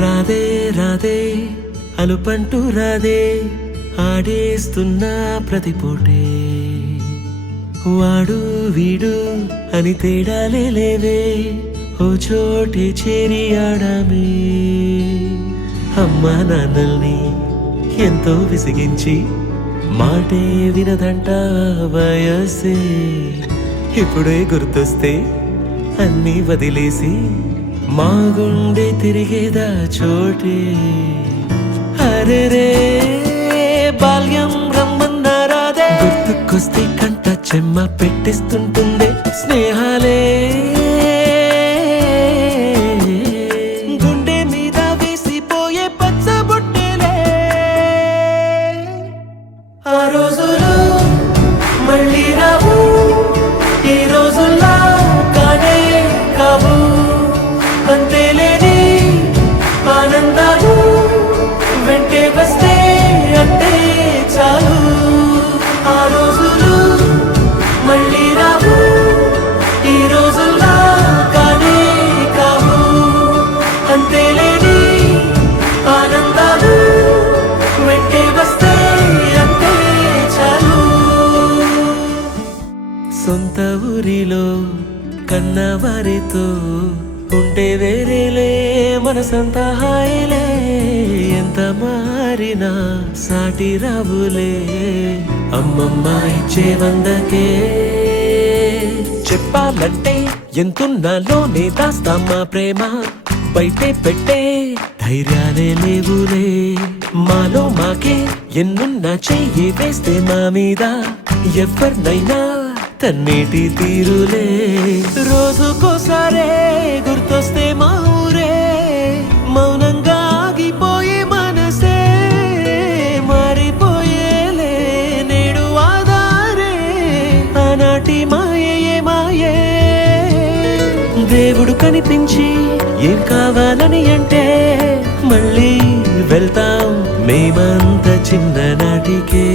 రాధే రాధే అలుపంటూ రాధే ఆడేస్తున్నా ప్రతిపోటే వాడు వీడు అని తేడాలే లేవే ఓ చోటే చేరి ఆడామే అమ్మా నాన్నల్ని ఎంతో విసిగించి మాటే వినదంట వయసే ఇప్పుడే గుర్తొస్తే అన్నీ వదిలేసి మా గుండె తిరిగేదా చోటే అరెరే బాల్యం రమ్మన్నారాదే గుర్తుకొస్తే కంట చెమ్మ పెట్టిస్తుంటుందే స్నేహాలే గుండె మీద వేసిపోయే పచ్చబొట్టెలే ఆ రోజులు మళ్ళీ రావు ఈ రోజుల్లా కానే కావు అంతేలేని ఆనందాలు వెంటే వస్తే అంటే చాలు ఆ రోజులు మళ్ళీ రావు ఈ రోజుల్లా కానే కావు అంతేలేని ఆనందాలు వెంటే వస్తే అంటే చాలు సొంత ఊరిలో కన్నవారితో ఉంటే వేరేలే మనసంతా హాయిలే ఎంత మారినా సాటి రావులే అమ్మమ్మ ఇచ్చే వందకే చెప్పాలంటే ఎంతున్నాలోనే దాస్తామా ప్రేమ బయటే పెట్టే ధైర్యాలే లేవులే మాలో మాకే ఎన్నున్నా చెయ్యి వేస్తే మా మీద ఎవరినైనా తన్నేటి తీరులే రోజుకోసారే గుర్తొస్తే మా ఊరే మౌనంగా ఆగిపోయే మనసే మారిపోయేలే నేడు ఆధారే ఆనాటి మాయే మాయే దేవుడు కనిపించి ఏం కావాలని అంటే మళ్ళీ వెళ్తాం మేమంత చిన్ననాటికే